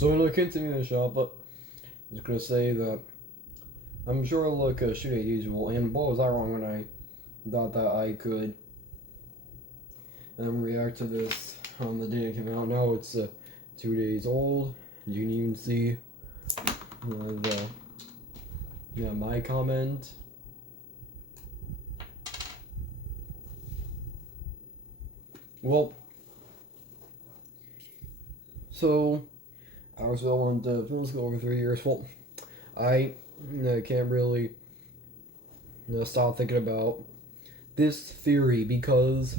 So I'm gonna continue the shot, but I'm just gonna say that I'm sure it'll look shitty as usual, and boy was I wrong when I thought that I could react to this on the day it came out. Now it's 2 days old. You can even see my comment. Well, so Alex Bale went to film school over 3 years. Well, I can't really stop thinking about this theory because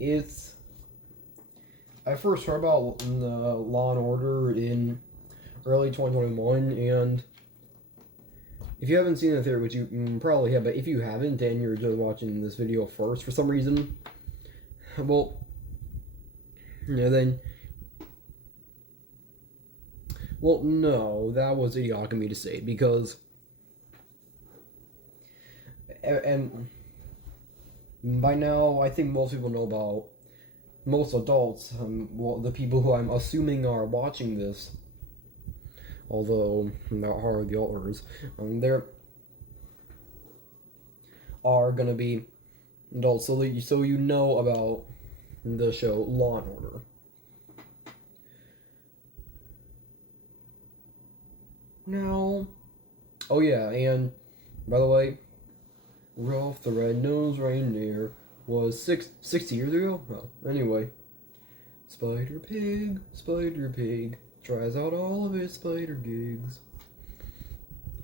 it's. I first heard about Law and Order in early 2021, and if you haven't seen the theory, which you probably have, but if you haven't and you're just watching this video first for some reason, well, then. Well, no, that was idiotic of me to say because. And by now, I think most people know about. Most adults, well, the people who I'm assuming are watching this, although not hard the others, there are gonna be adults, so you know about the show Law and Order. Now, oh yeah, and by the way, Ralph the Red-Nosed Reindeer was 60 years ago? Well, anyway. Spider Pig, tries out all of his spider gigs.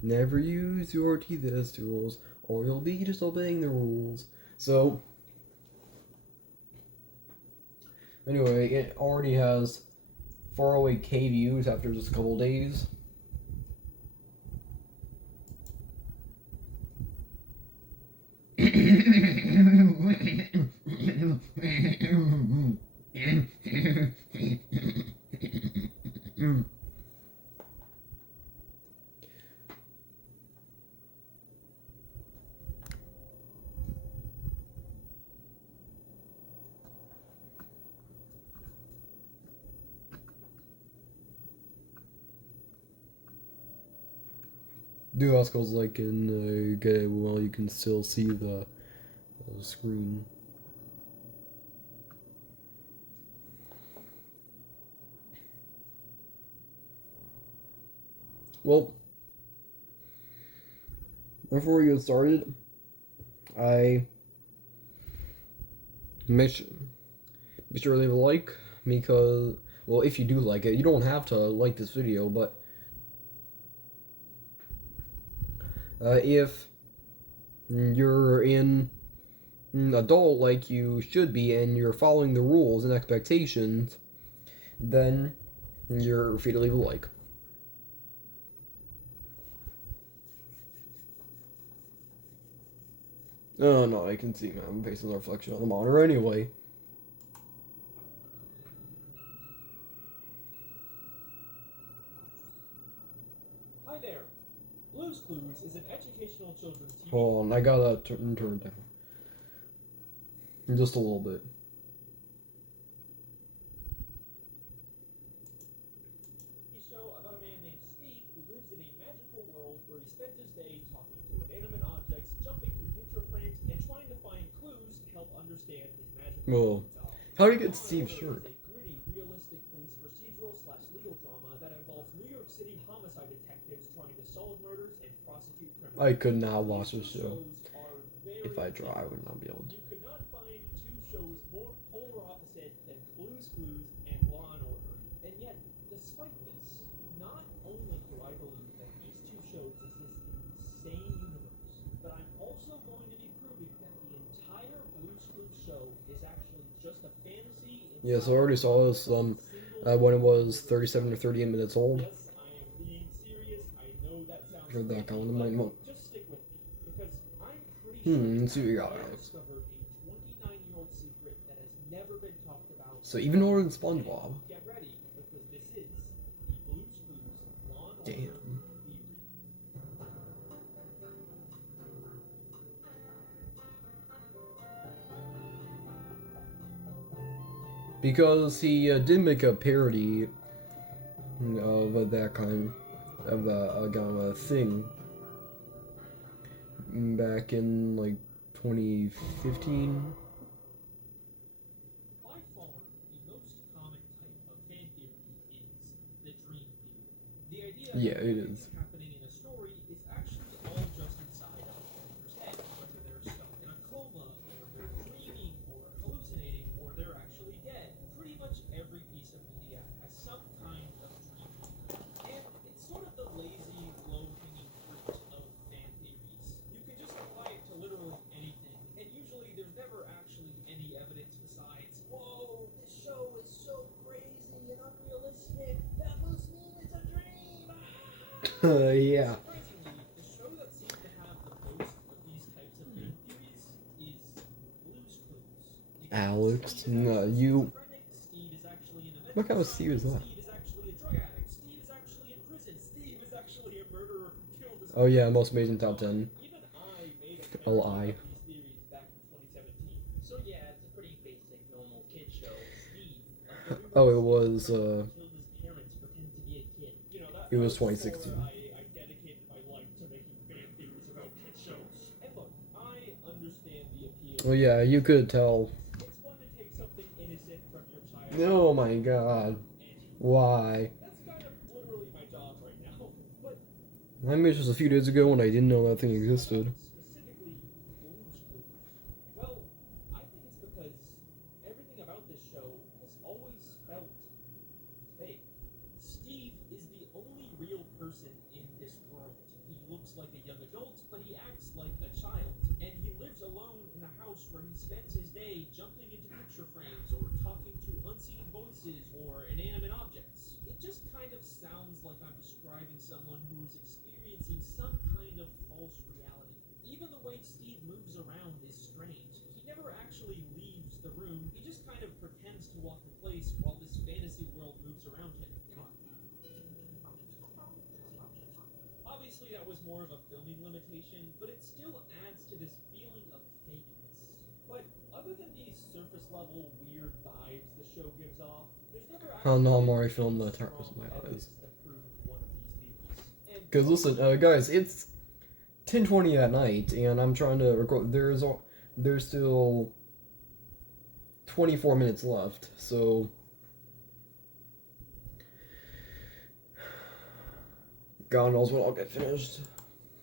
Never use your teeth as tools, or you'll be disobeying the rules. So, anyway, it already has 408K views after just a couple days. Do Oscars like in well, you can still see the screen. Well, before we get started, I make sure to leave a like because, well, if you do like it, you don't have to like this video, but if you're an adult like you should be and you're following the rules and expectations, then you're free to leave a like. Oh no, I can see my face in the reflection on the monitor anyway. Hi there. Blue's Clues is an educational children's TV. Hold on, I gotta turn down. Just a little bit. Show about a man named Steve who lives in a magical world where he spends his day talking to inanimate objects, jumping through picture frames, and trying to find clues to help understand his magical Well, how do you get Steve's shirt? It's a gritty, realistic police procedural / legal drama that involves New York City homicide detectives trying to solve murders and prosecute criminals. I could not watch this show. If I try, I would not be able to. You could not find two shows more polar opposite than Blue's Clues and Law and Order. And yet, despite this, not only do I believe that these two shows exist in the same universe, but I'm also going to be proving that the entire Blue's Clues show is actually just a fantasy. Yes, I already saw this when it was 37 or 38 minutes old. Yes, I am being serious. I know that sounds Heard that crazy, going in my but mouth. just stick with me, because I'm pretty sure Let's see what you got, I Alex. discovered a 29-year-old secret that has never been talked about. So even older than SpongeBob. Get ready, because this is the Blue's Clues Law and Order Damn. theory. because he did make a parody of that kind of thing back in like 2015. By far, the most common type of fan theory is the dream theory. The idea Yeah, that it everything is. happening in a story is actually all just inside of the character's head, whether they're stuck in a coma, or they're dreaming, or hallucinating, or they're actually dead. Pretty much every piece of media has some kind of dream theory. And it's sort of the lazy, low-hanging fruit of fan theories. You can just apply it to literally anything, and usually there's never actually any evidence besides, whoa, this show is so crazy and unrealistic, that must mean it's a dream! Yeah. Surprisingly, the show that seems to have the most of these types of fan theories is Blue's Clues. Alex, Steve is no, actually you. schizophrenic, Steve is actually an What kind of adventure Steve is that? Steve is actually a drug addict, Steve is actually in prison, Steve is actually a murderer who killed his Oh yeah, parents. most amazing top 10. Even I made a Oh, parody I. of these theories back in 2017. So yeah, it's a pretty basic, normal kid show. Steve, Oh, it was killed his parents, pretend to be a kid. You know, it was before 2016. I dedicated my life to making fan theories about kid shows. And look, I understand the appeal. Oh yeah, you could tell. It's fun to take something innocent from your child. Oh my god. Why? That's kind of literally my job right now. But I made just a few days ago when I didn't know that thing existed. specifically Blue's Clues. Well, I think it's because everything about this show has always felt fake. Steve is the only real person in this world. He looks like a young adult, but he acts like a child. And he lives alone in a house where he spends his day jumping into picture frames or talking to unseen voices or inanimate objects. It just kind of sounds like I'm describing someone who is experiencing some kind of false reality. Even the way Steve moves around is strange. He never actually leaves the room, he just kind of pretends to walk in place while this fantasy world moves around him. Obviously, that was more of a filming limitation, but it still adds to this feeling of fakeness. But other than these surface level weird vibes the show gives off, there's never Oh actually no, been more I any filmed the strong darkness in my evidence eyes. to prove one of these theories. And Cause listen, guys, it's 10:20 at night, and I'm trying to record. There's still 24 minutes left, so God knows when I'll get finished.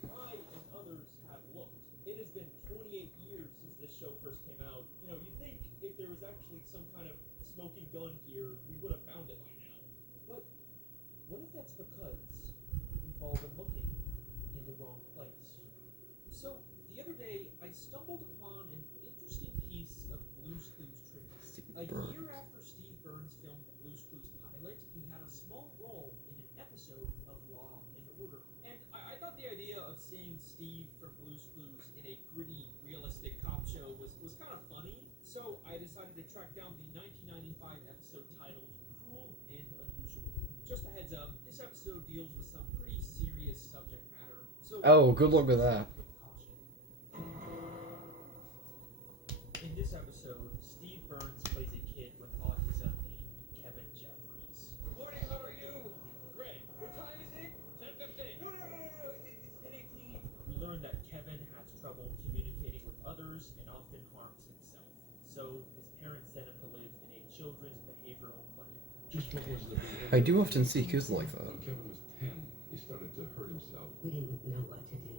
I and others have looked. It has been 28 years since this show first came out. You know, you'd think if there was actually some kind of smoking gun here, we would have found it by now. But what if that's because we've all been looking in the wrong place? So, the other day, I stumbled upon an interesting piece of Blue's Clues trivia. A year after Steve Burns filmed the Blue's Clues pilot, he had a small role in an episode of Law and Order. And I thought the idea of seeing Steve from Blue's Clues in a gritty, realistic cop show was kind of funny. So I decided to track down the 1995 episode titled Cruel and Unusual. Just a heads up, this episode deals with some pretty serious subject matter. So Oh, good luck with that. In this episode, Steve Burns plays a kid with autism named Kevin Jeffries. Good morning, how are you? Great. What time is it? 10:15. No, it's 10:18. We learn that Kevin has trouble communicating with others and often harms himself. So his parents sent him to live in a children's behavioral clinic. Just what was the behavior? I do often see kids like that. When Kevin was 10, he started to hurt himself. We didn't know what to do.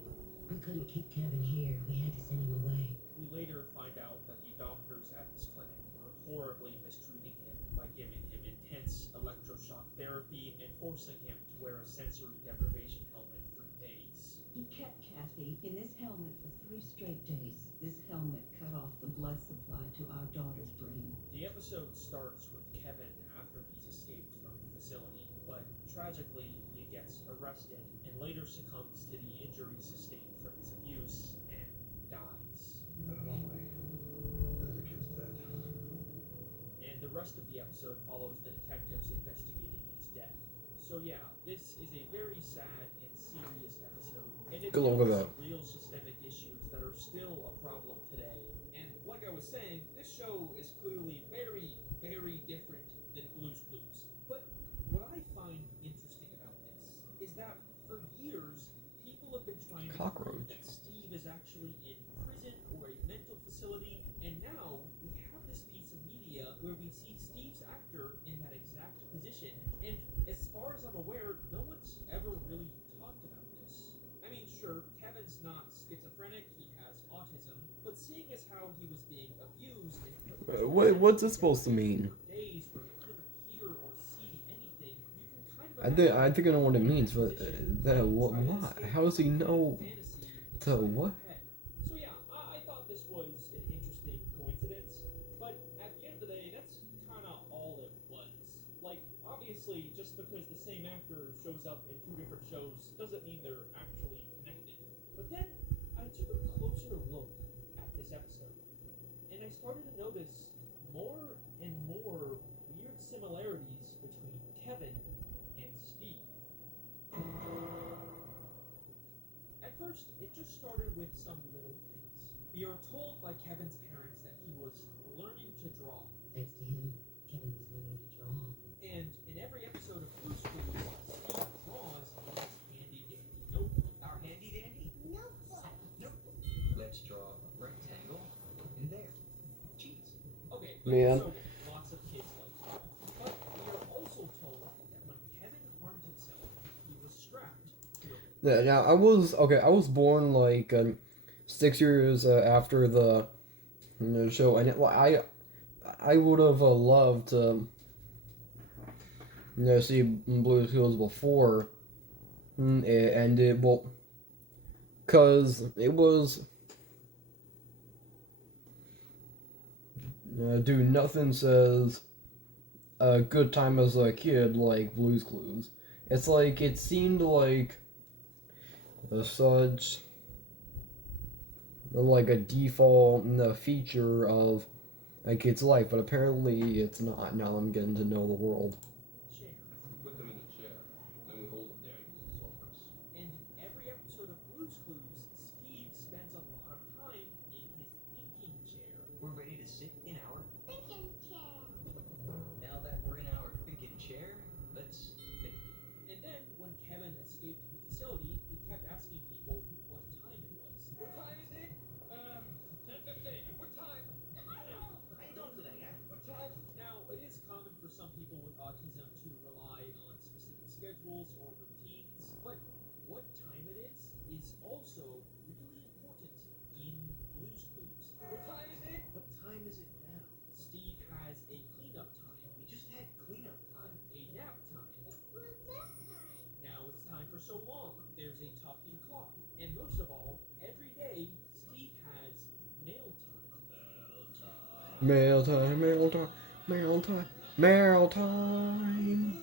We couldn't keep Kevin here. We had to send him away. We later find out that the doctors at this clinic were horribly mistreating him by giving him intense electroshock therapy and forcing him to wear a sensory deprivation helmet for days. He kept Kathy in this helmet for 3 straight days. This helmet cut off the blood supply to our daughter's brain. The episode starts with Kevin after he's escaped from the facility, but tragically he gets arrested and later succumbs to the injuries sustained from his abuse and dies. Better run away. The kid's dead. And the rest of the episode follows the detectives investigating his death. So yeah, this is a very sad and serious episode, and it Good luck deals with with that. real systemic issues that are still a problem today. And like I was saying, this show is clearly very, very different than Blue's Clues. But what I find interesting about this is that for years, people have been trying to prove Cockroach. that Steve is actually in prison or a mental facility, and now we have this piece of media where we see Steve's actor in that exact position, and as far as I'm aware, no one's ever really talked about this. I mean, sure, Kevin's not schizophrenic, he has autism, but seeing as how he was being abused and What's it supposed to mean? for days where he couldn't hear or see anything, you can kind of I think I know what it means, but what? How does he know to what? So yeah, I thought this was an interesting coincidence, but at the end of the day, that's kind of all it was. Like, obviously, just because the same actor shows up in two different shows doesn't mean they're actually connected. But then I took a closer look at this episode, and I started to notice more and more weird similarities between Kevin and Steve. At first, it just started with some little things. We are told by Kevin's parents that he was learning to draw. Thanks to him, Kevin was learning to draw. And in every episode of Blue's Clues, Steve draws in his handy dandy notebook. Our handy dandy notebook. Let's draw a rectangle and there. Cheese. Okay, Man. so lots of kids like that. But we are also told that when Kevin harmed himself, he was strapped to a Yeah, now I was born like 6 years after the show, and I would have loved to see Blue's Clues before it ended. Well, cause it was dude, nothing says a good time as a kid like Blue's Clues. It's like it seemed like such like a default feature of a kid's life, but apparently it's not. Now I'm getting to know the world. chair. Put them in a chair, then we hold them there and use the soft press. And in every episode of Blue's Clues, Steve spends a lot of time in his thinking chair. We're ready to sit in our. Thinking chair. Now that we're in our thinking chair, let's think. And then, when Kevin escaped the facility, he kept asking people what time it was. What time is it? 10:15. What time? How you doing today, huh? What time? Now, it is common for some people with autism to rely on specific schedules or routines, but what time it is also really important in Blue's Clues. What time is it? What time is it now? Steve has a cleanup time, We just had cleanup time. a nap time. What's that time? Now it's time for so long. There's a talking clock. And most of all, every day, Steve has mail time. Mail time, mail time, mail time, mail time.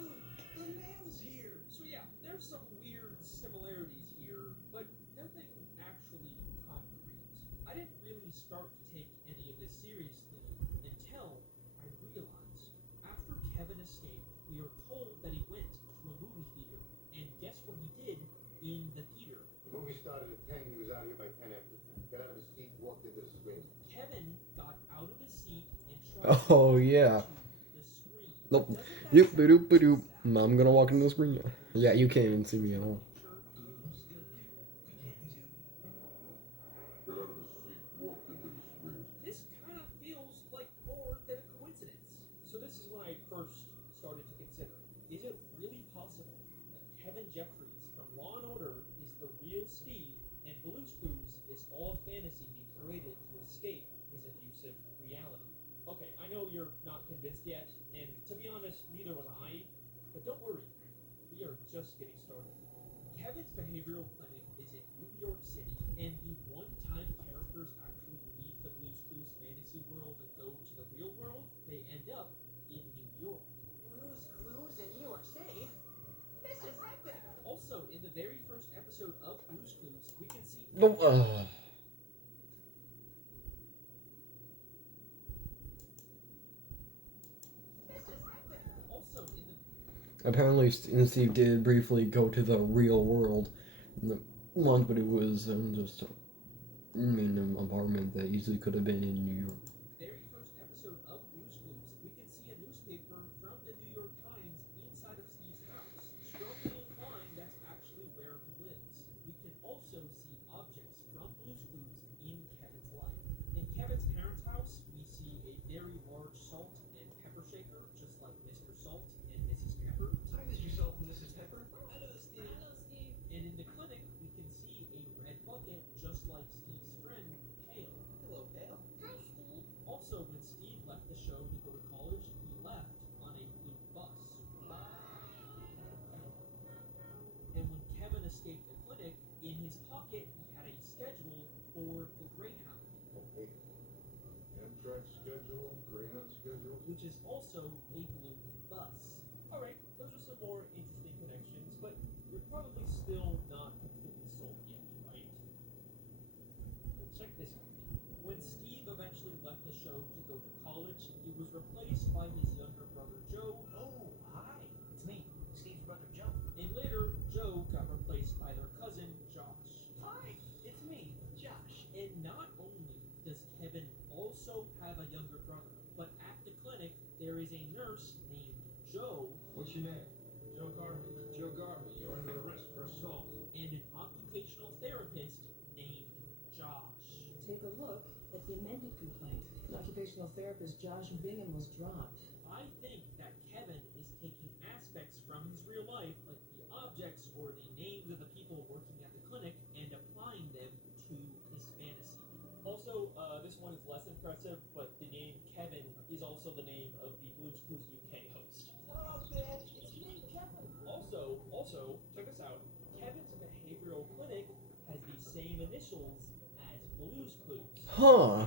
The mail's here. So yeah, there's some weird similarities here, but nothing actually concrete. I didn't really start to take any of this seriously until I realized after Kevin escaped, we are told that he went to a movie theater. And guess what he did in the theater? The movie started at 10, he was out here by 10 after 10. Got out of his seat, walked into the screen. Kevin got out of his seat and tried Oh, to yeah. walk to the screen. Nope. Doesn't that Doop sound doop doop. sad? I'm gonna walk into the screen. Yeah, you can't even see me at all. Got out of his seat, walked into the screen. This kind of feels like more than a coincidence. So this is when I first started to consider, is it really possible that Kevin Jeffries from Law & Order is the real Steve, and Blue's Clues is all fantasy he created to escape his abusive reality? Okay, I know you're not convinced yet, and to be honest, neither was I, but don't worry, we are just getting started. Kevin's behavioral clinic is in New York City, and the one-time characters actually leave the Blue's Clues fantasy world and go to the real world. They end up in New York. Blue's Clues in New York City? This is epic. Also, in the very first episode of Blue's Clues, we can see No. also in the Apparently, Steve did briefly go to the real world once, but it was just an apartment that easily could have been in New York. very first episode of Blue's Clues, we can see an also a blue bus. Alright, those are some more interesting connections, but you're probably still not completely sold yet, right? Well, check this out. When Steve eventually left the show to go to college, he was replaced by his younger brother Joe. Oh, hi. It's me, Steve's brother Joe. And later, Joe got replaced by their cousin Josh. Hi, it's me, Josh. And not only does Kevin also have a younger brother, but at the clinic there is a nurse named Joe. What's your name? Joe Garvey. Joe Garvey, you're under arrest for assault. And an occupational therapist named Josh. Take a look at the amended complaint. Occupational therapist Josh Bingham was dropped. I think that Kevin is taking aspects from his real life, like the objects or the names of the people working at the clinic, and applying them to his fantasy. Also, this one is less impressive, but the name Kevin is also the name of the Blue's Clues UK host. Oh, man, it's me, Kevin. Also, check this out. Kevin's behavioral clinic has the same initials as Blue's Clues. Huh.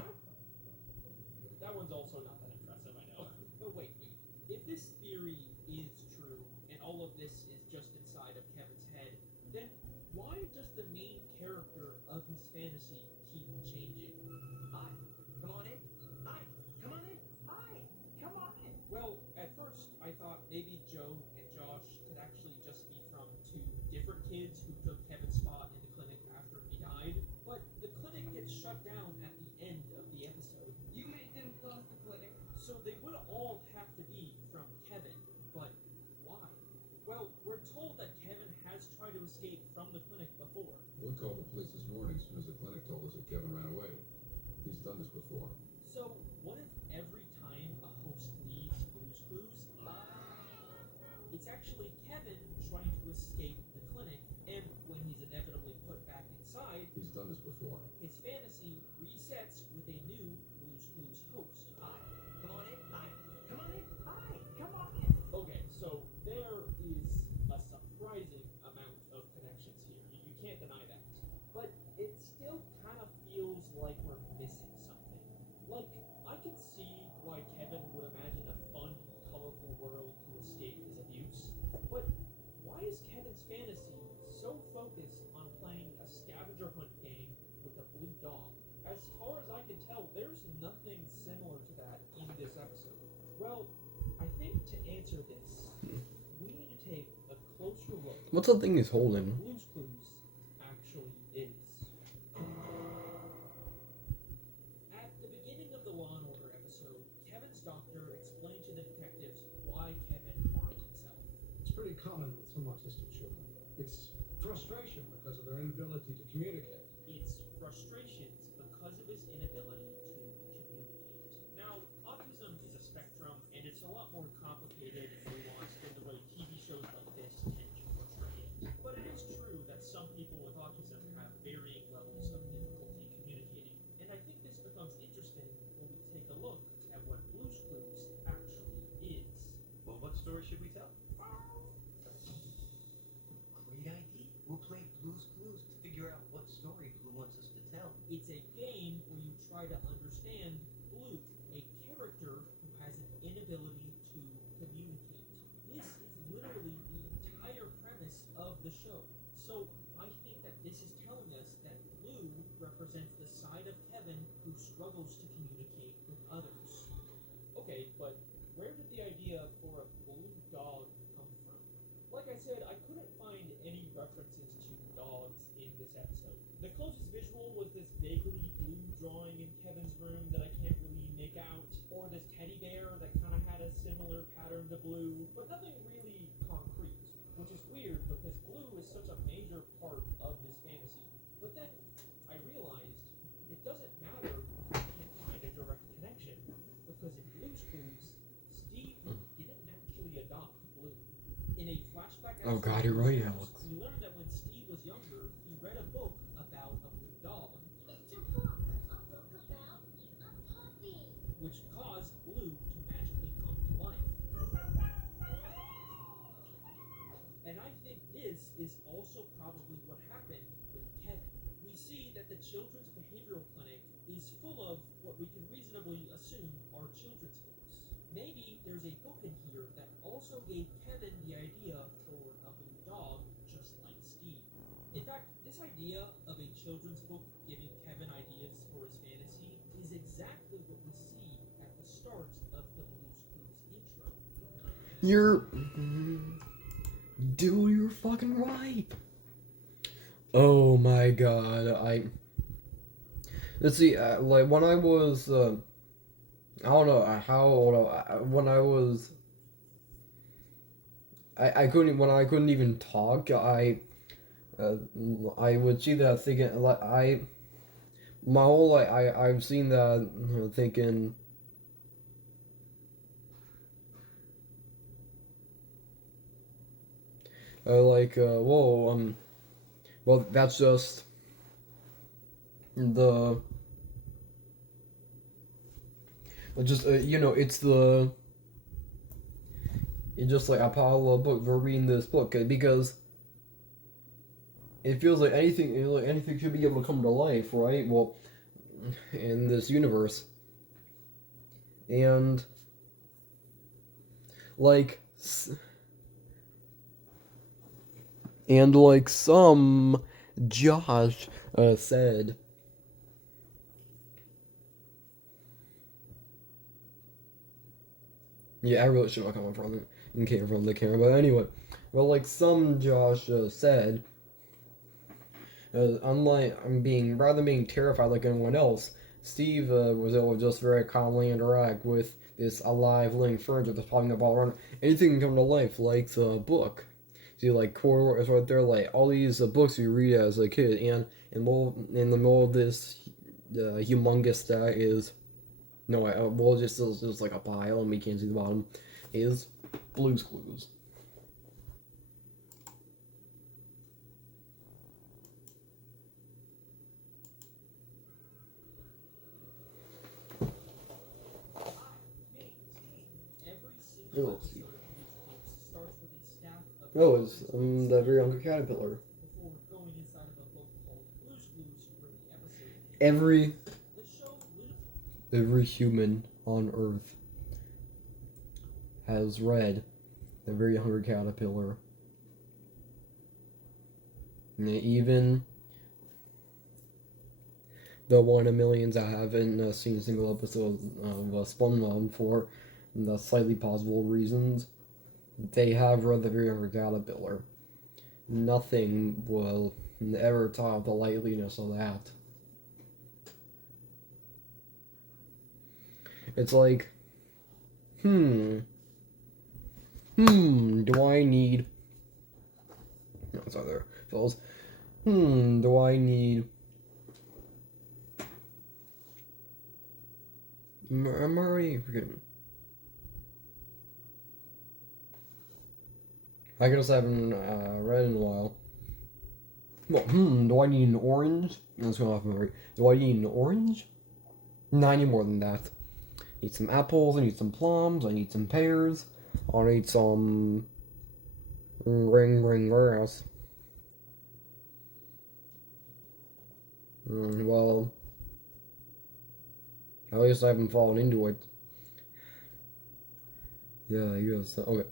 That one's also not that impressive, I know. But wait. If this theory is true, and all of this is just inside of Kevin's head, then why does the main character of his fantasy keep changing? Hi, come on in. Hi, come on in. Hi, come on in. Well, at first, I thought maybe Joe and Josh could actually just be from two different kids who took Kevin's spot in the clinic after he died, but the clinic gets shut down at the end of the episode. You made them close the clinic. So they would all have to be from Kevin, but why? Well, we're told that Kevin has tried to escape from the clinic before. We called the police this morning as soon as the clinic told us that Kevin ran away. He's done this before. So what if every time a host leaves Blue's Clues, it's actually Kevin trying to escape the clinic, and when he's inevitably put back inside, He's done this before. his fantasy resets with a new Blue's Clues host. Hi, come on in. Hi, come on in. Hi, come on in. Okay, so there is a surprising amount of connections here. You can't deny that. But it still kind of feels like we're missing something. Like, I can see why Kevin would imagine a fun, colorful world to escape his abuse. But why is Kevin's fantasy so focused on playing a scavenger hunt game with a blue dog? As far as I can tell, there's nothing similar to that in this episode. Well, I think to answer this, we need to take a closer look What's the thing he's at what holding? Blue's Clues actually is. At the beginning of the Law and Order episode, Kevin's doctor explained to the detectives why Kevin harmed himself. It's pretty common with some autistic children. It's frustration because of their inability to communicate. It's frustrations because of his inability to communicate. Now, autism is a spectrum, and it's a lot more complicated and nuanced than the way TV shows like this tend to portray it. But it is true that some people with autism have varying levels of difficulty communicating, and I think this becomes interesting when we take a look at what Blue's Clues actually is. Well, what story should we tell? Great idea. We'll play Blue's Clues to figure out what story Blue wants us to tell. It's a game where you try to understand Blue, a character who has an inability to communicate. This is literally the entire premise of the show. So I think that this is telling us that Blue represents the side of Kevin who struggles to communicate with others. Okay, but where did the idea for a blue dog come from? Like I said, I couldn't find any references to dogs in this episode. The closest visual was this vaguely blue drawing in Kevin's room that I can't really make out, or this teddy bear that kind of had a similar pattern to Blue, but nothing really concrete, which is weird because Blue is such a major part of this fantasy. But then I realized it doesn't matter if I can't find a direct connection, because in Blue's Clues, Steve didn't actually adopt Blue. In a flashback Oh episode God, of you're right, Blue's Clues, Alex. we learned that when Steve was younger, he read a book about a blue dog, It's a book about a puppy. which caused Blue to magically come to life. And I think this is also probably what happened with Kevin. We see that the Children's Behavioral Clinic is full of what we can reasonably assume are children's books. Maybe there's a book in here that also gave Kevin the idea for a blue dog just like Steve. In fact, this idea of a children's book giving Kevin ideas for his fantasy is exactly what we see at the start of the Blue's Clues intro. Dude, you're fucking right. Oh my god, let's see, like, when I was, I don't know how old, when I was, I couldn't even talk, I would see that thinking, like, my whole life, I've seen that, thinking, whoa, well, that's just the, it's just like a pile of books. We're reading this book because it feels like anything should be able to come to life, right? Well, in this universe, and like, some Josh said. Yeah, I really should not come from the camera, but anyway, well, like some Josh said, unlike rather than being terrified like anyone else, Steve was able to just very calmly interact with this alive living furniture that's popping up all around. Anything can come to life, like the book. See, like corridor is right there, like all these books you read as a kid, and in the middle of this humongous stack is just like a pile, and we can't see the bottom, is Blue's Clues. Every single Oh, episode of Blue's Clues starts with a stack of it's the very younger caterpillar. before going inside of a book called Blue's Clues where the episode Every the show every human on Earth has read The Very Hungry Caterpillar. And even the one in millions that haven't seen a single episode of SpongeBob for the slightly possible reasons, they have read The Very Hungry Caterpillar. Nothing will ever top the liveliness of that. It's like, do I need... No, it's not there, fellas. Do I need... I'm already forgetting. I guess I haven't read in a while. Well, do I need an orange? That's going off memory. Do I need an orange? No, I need more than that. I need some apples, I need some plums, I need some pears, I need some ring grass. Well, at least I haven't fallen into it. Yeah, I guess. Okay.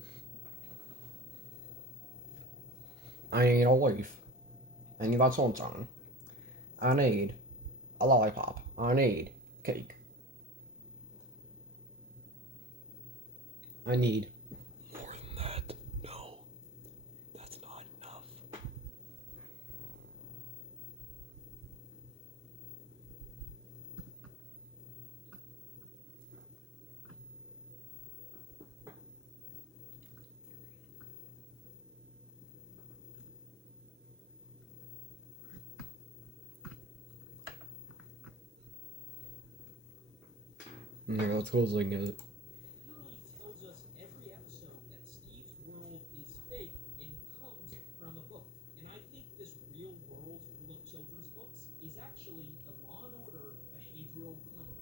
I need a leaf. I need that sunshine. I need a lollipop. I need cake. I need more than that. No, that's not enough. Yeah, let's close looking at it. literally tells us every episode that Steve's world is fake and comes from a book. And I think this real world full of children's books is actually the Law and Order behavioral clinic.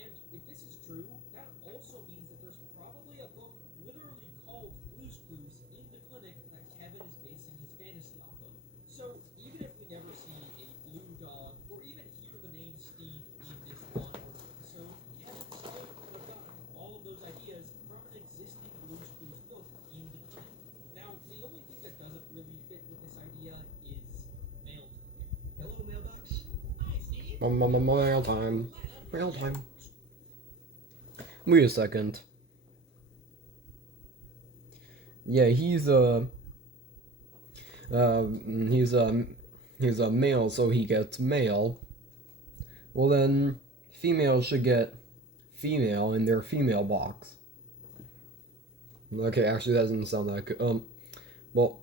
And if this is true, that also means that there's probably a book literally called Blue's Clues in the clinic that Kevin is basing his fantasy off of. So even if we never see a blue dog or even hear the name Steve in this Law and Order episode, Kevin Mail time. Mail time. Wait a second. Yeah, he's a male, so he gets male. Well then, females should get female in their female box. Okay, actually that doesn't sound that good. Well,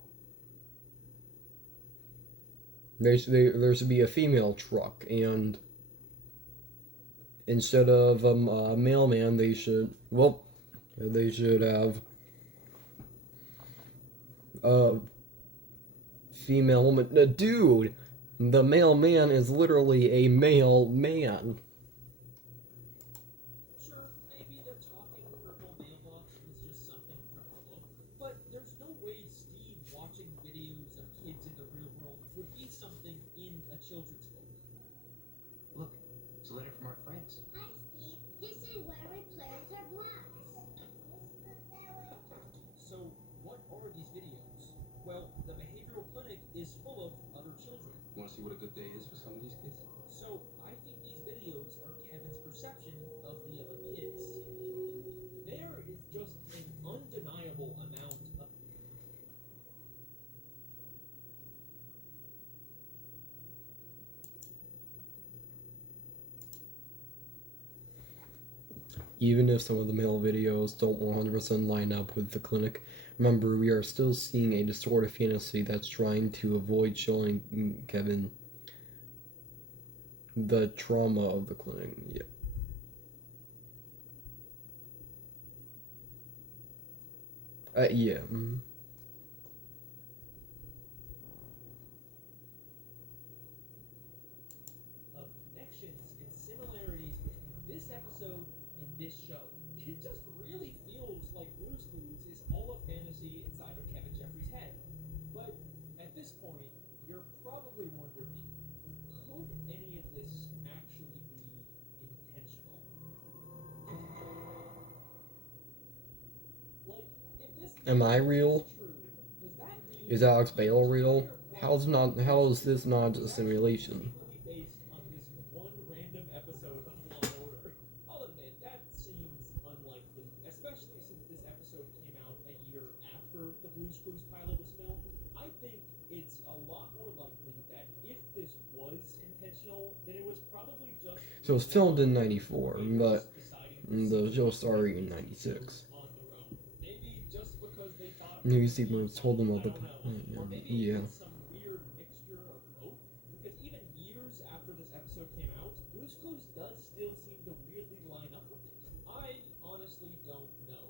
there should be a female truck, and instead of a mailman, they should have a female woman. Dude, the mailman is literally a male man. Sure, maybe the talking purple mailbox was just something from the book, but there's no way Steve watching videos of kids in the real world would be something in a children's book. Look, it's a letter from our friends. Hi, Steve. This is where we place our blocks. So, what are these videos? Well, the behavioral clinic is full of other children. Want to see what a good day is for some of these kids? So, I think these videos are Kevin's perception of the other kids. There is just an undeniable amount of Even if some of the male videos don't 100% line up with the clinic, remember we are still seeing a distorted fantasy that's trying to avoid showing Kevin the trauma of the clinic. Yeah. Yeah. of connections and similarities between this episode and this show. It just really feels like Blue's Clues is all a fantasy inside of Kevin Jeffries' head. But at this point, you're probably wondering, could any of this actually be intentional? Like, if this Am I real? is true, does that mean Is Alex Bale the real? entire How is this not a simulation? secretly based on this one random episode of Law and Order? I'll admit, that seems unlikely, especially since this episode came out a year after the Blue's Clues pilot was filmed. I think it's a lot more likely that if this was intentional, then it was probably just So it was filmed in '94, but deciding the show started in '96. on their own. Maybe just because they thought Maybe Steve told them all the. or maybe Yeah. it's some weird mixture of both. Because even years after this episode came out, Blue's Clues does still seem to weirdly line up with it. I honestly don't know.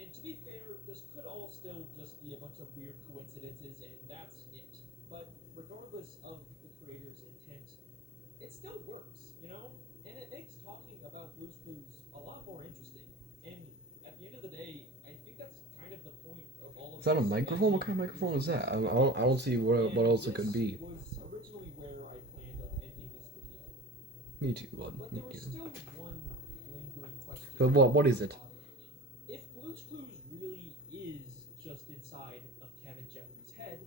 And to be fair, this could all still just be a bunch of weird coincidences, and that's it. But regardless of the creator's intent, it still works, you know? And it makes talking about Blue's Clues a lot more interesting. And at the end of the day, I think that's kind of the point of all of Is that a this. microphone? What kind of microphone is that? I don't see what else it could be. This was originally where I planned on ending this video. Me too, bud. But Me there was too. still one lingering question. So what is it? If Blue's Clues really is just inside of Kevin Jeffries' head,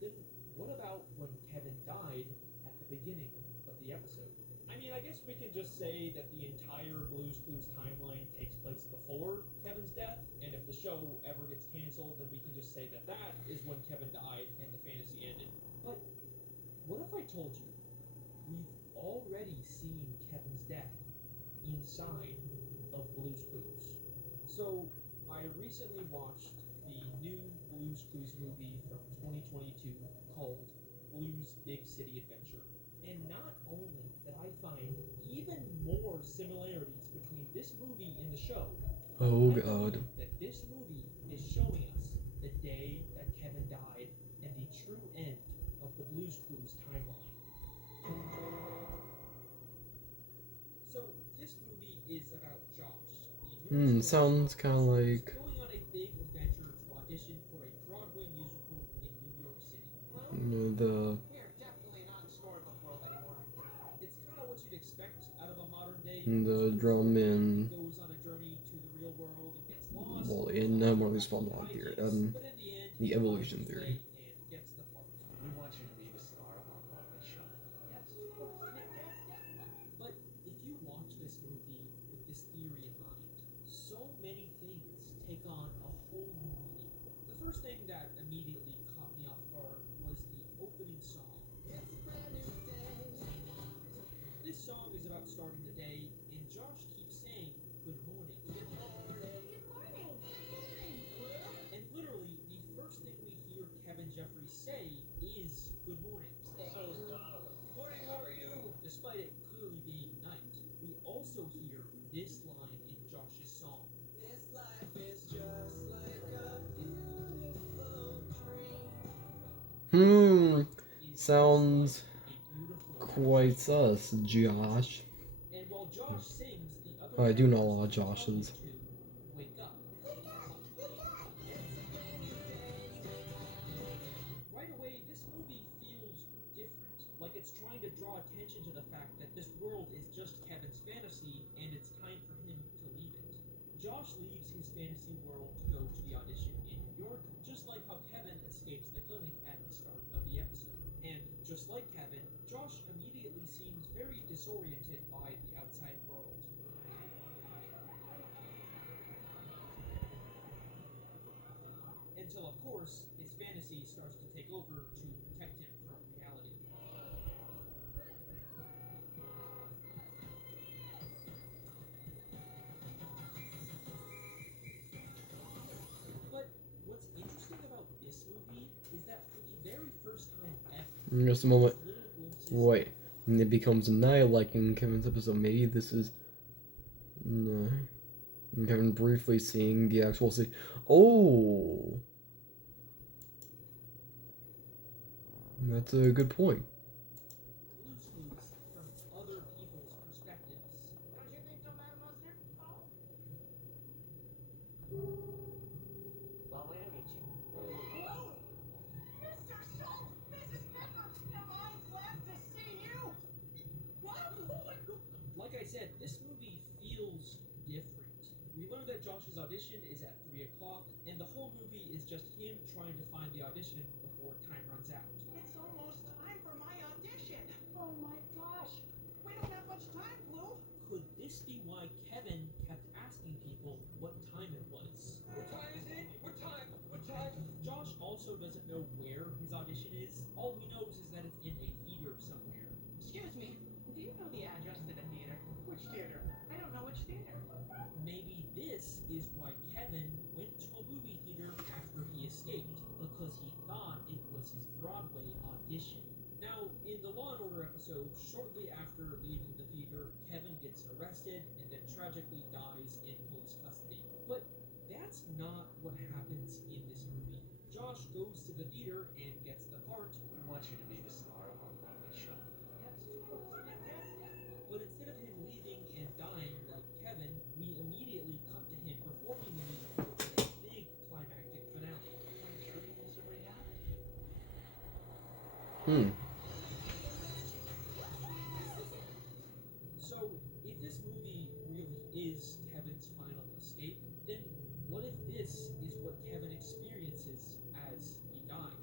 then what about when Kevin died at the beginning of the episode? I mean, I guess we can just say that the entire Blue's Clues timeline takes place before Kevin's death, and if the show ever gets canceled, then we can just say that that is when Kevin died and the fantasy ended. But what if I told you we've already seen Kevin's death inside of Blue's Clues? So I recently watched the new Blue's Clues movie from 2022 called Blue's Big City Adventure. And not only did I find even more similarities between this movie and the show, Oh I god. believe that this movie is showing us the day that Kevin died and the true end of the Blue's Clues timeline. So this movie is about Josh, the Sounds kind of like. going on a big adventure to audition for a Broadway musical in New York City. The We're definitely not in storybook world anymore. It's kind of what you'd expect out of a modern day. drum and Goes on a journey to the real world and gets lost. well, in one of these fun theory, But in the end, the he evolution finds his theory. way and gets the part. We want you to be the star of our Broadway show. Yes, of course. Sounds a beautiful quite sus, Josh. And while Josh sings, the other Oh, I do know a lot of characters tell him Joshes. to wake up. Right away, this movie feels different, like it's trying to draw attention to the fact that this world is just Kevin's fantasy and it's time for him to leave it. Josh leaves his fantasy world to go to the audition in New York, just like how Kevin escapes the clinic at the start of the episode. And just like Kevin, Josh immediately seems very disoriented by the outside world. Until, of course, his fantasy starts to take over to protect him from reality. But what's interesting about this movie is that for the very first time ever, Just a moment. there's little glimpses Wait. And it becomes night like in Kevin's episode. Maybe this is. No. Kevin briefly seeing the actual scene. Oh! That's a good point. clues from other people's perspectives. Don't you think so, Madam Mustard? Oh? Lovely to meet you. Hello? Mr. Schultz! Mrs. Pepper! Am I glad to see you? Like I said, this movie feels different. We learn that Josh's audition is at 3 o'clock, and the whole movie is just him trying to find the audition before time runs out. It's almost time for my audition. Oh my gosh. We don't have much time, Blue. Could this be why Kevin kept asking people what time it was? What time is it? What time? What time? Josh also doesn't know where his audition is. All he knows is that it's in a theater somewhere. Excuse me. Do you know the address to the theater? Which theater? I don't know which theater. Maybe this is why Kevin went to a movie theater after he escaped, because he thought it was his Broadway audition. Now, in the Law & Order episode, shortly after leaving the theater, Kevin gets arrested and then tragically dies in police custody. But that's not what happens in this movie. Josh goes to the theater and gets the part, We want you to be the star of our Broadway show. but instead of him leaving and dying like Kevin, we immediately cut to him performing the musical with a big climactic finale. My dream is a reality. So, if this movie really is Kevin's final escape, then what if this is what Kevin experiences as he dies?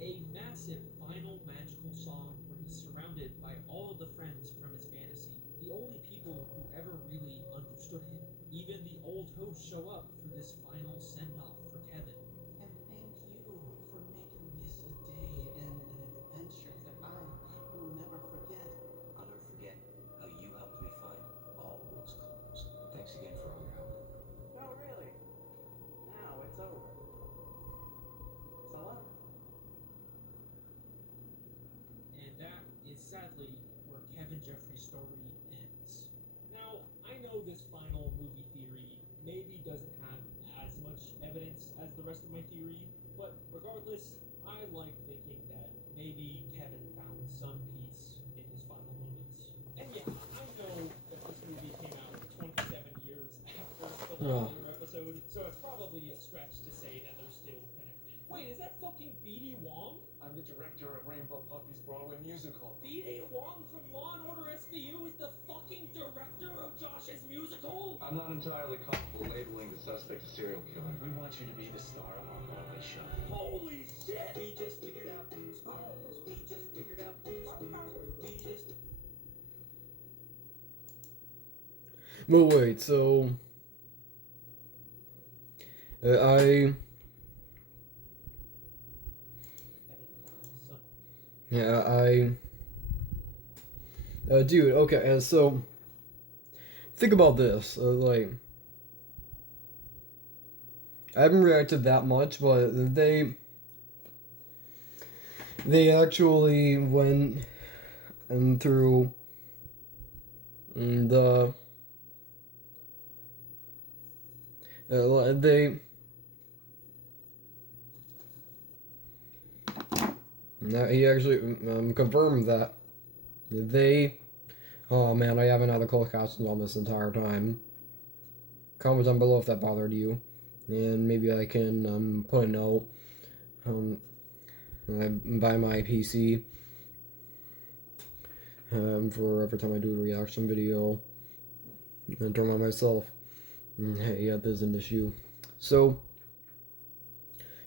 A massive final magical song where he's surrounded by all of the friends from his fantasy, the only people who ever really understood him. Even the old hosts show up for this final send-off for Kevin. And thank you for making this a day and an adventure that I will never forget. I'll never forget how you helped me find all those clues. Thanks again for all your help. No, really. Now it's over. So what? And that is sadly where Kevin Jeffries' story ends. Now, I know this final movie theory maybe doesn't have as much evidence as the rest of my theory, but regardless, I like thinking that maybe Kevin found some peace in his final moments. And yeah, I know that this movie came out 27 years after the Law & Order episode, so it's probably a stretch to say that they're still connected. Wait, is that fucking B.D. Wong? I'm the director of Rainbow Puppies Broadway musical. B.D. Wong from Law & Order SVU is the fucking director of Josh's musical? I'm not entirely comfortable labeling the suspect a serial killer. We want you to be the star of our Broadway show. Holy shit! We just figured out Blue's Clues. We just figured out Blue's Clues. We just... But wait, so. I. Yeah, dude, okay, and so. Think about this, like. I haven't reacted that much, but they actually went and through the They. No, he actually confirmed that they. Oh man, I haven't had the closed captions on this entire time. Comment down below if that bothered you, and maybe I can put a note by my PC for every time I do a reaction video and turn on myself. Hey, yeah, there's an issue. So,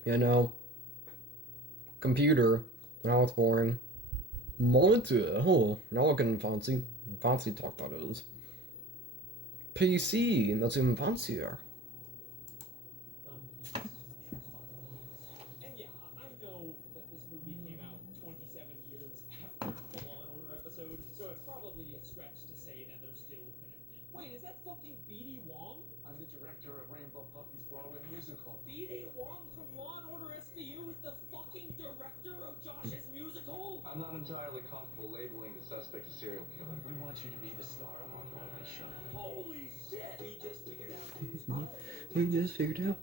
you know, computer. Now it's boring. Monitor. Oh, now looking fancy. Fancy talk that is. PC. That's even fancier. And yeah, I know that this movie came out 27 years after the Law and Order episode, so it's probably a stretch to say that they're still connected. Wait, is that fucking B.D. Wong? I'm the director of Rainbow Puppy's Broadway musical. B.D. Wong from Law and Order SVU is the fucking director of Josh's musical? I'm not entirely comfortable labeling the suspect a serial killer. We want you to be the star of our Broadway show. Holy shit! We just figured out who's We just figured out.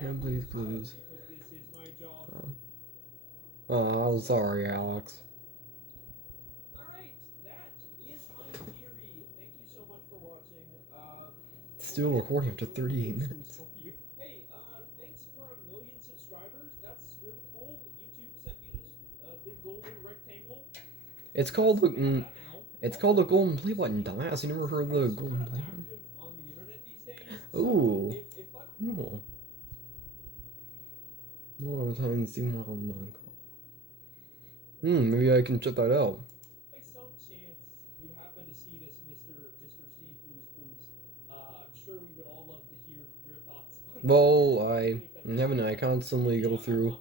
And please, please. because this is my job. Oh, sorry, Alex. Alright, that is my theory. Thank you so much for watching. Still recording after 38 minutes. Hey, thanks for 1 million subscribers. That's really cool. YouTube sent me this big golden rectangle. It's called the it's called the golden play button, dumbass. You never heard of the golden play button? On the internet these days. Ooh. If Oh, I'm trying to see what I'm doing. Maybe I can check that out. by some chance you happen to see this, Mr. Steve Blues Clues, I'm sure we would all love to hear your thoughts. Well, I constantly go through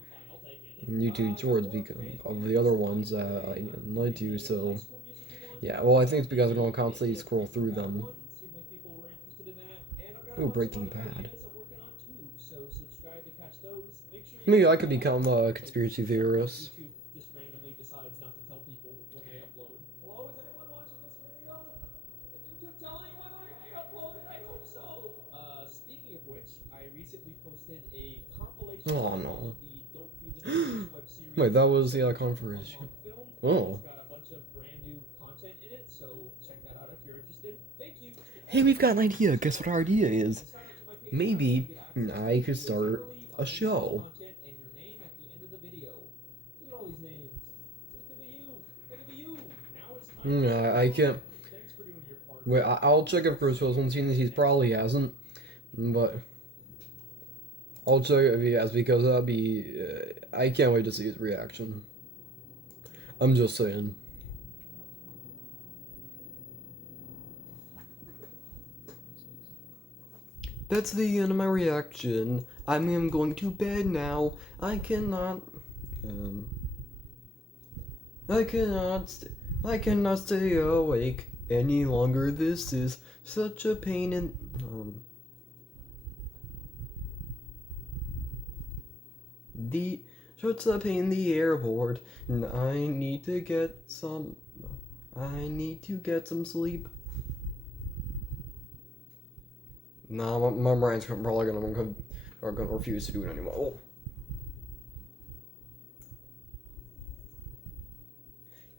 YouTube shorts because of the other ones that I like to, so yeah, well, I think it's because I don't constantly scroll through them. Ooh, Breaking Bad. Maybe I could become a conspiracy theorist. YouTube just randomly decides not to tell people when I upload. Hello, is anyone watching this video? Did YouTube tell anyone I uploaded? I hope so. Speaking of which, I recently posted a compilation Oh no. of the Don't Feed the Neighbors web series. Wait, that was the conference. Oh. It's got a bunch of brand new content in it, so check that out if you're interested. Thank you. Hey, we've got an idea. Guess what our idea is? Maybe I could start a show. I can't. Wait, I'll check if Bruce Wilson's seen this. He probably hasn't, but I'll check if he has because that'd be. I can't wait to see his reaction. I'm just saying. That's the end of my reaction. I'm going to bed now. I cannot stay awake any longer. This is such a pain in such a pain in the airport, and I need to get some sleep. Nah, my brain's probably gonna refuse to do it anymore. Oh.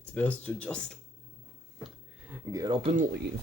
It's best to just get up and leave.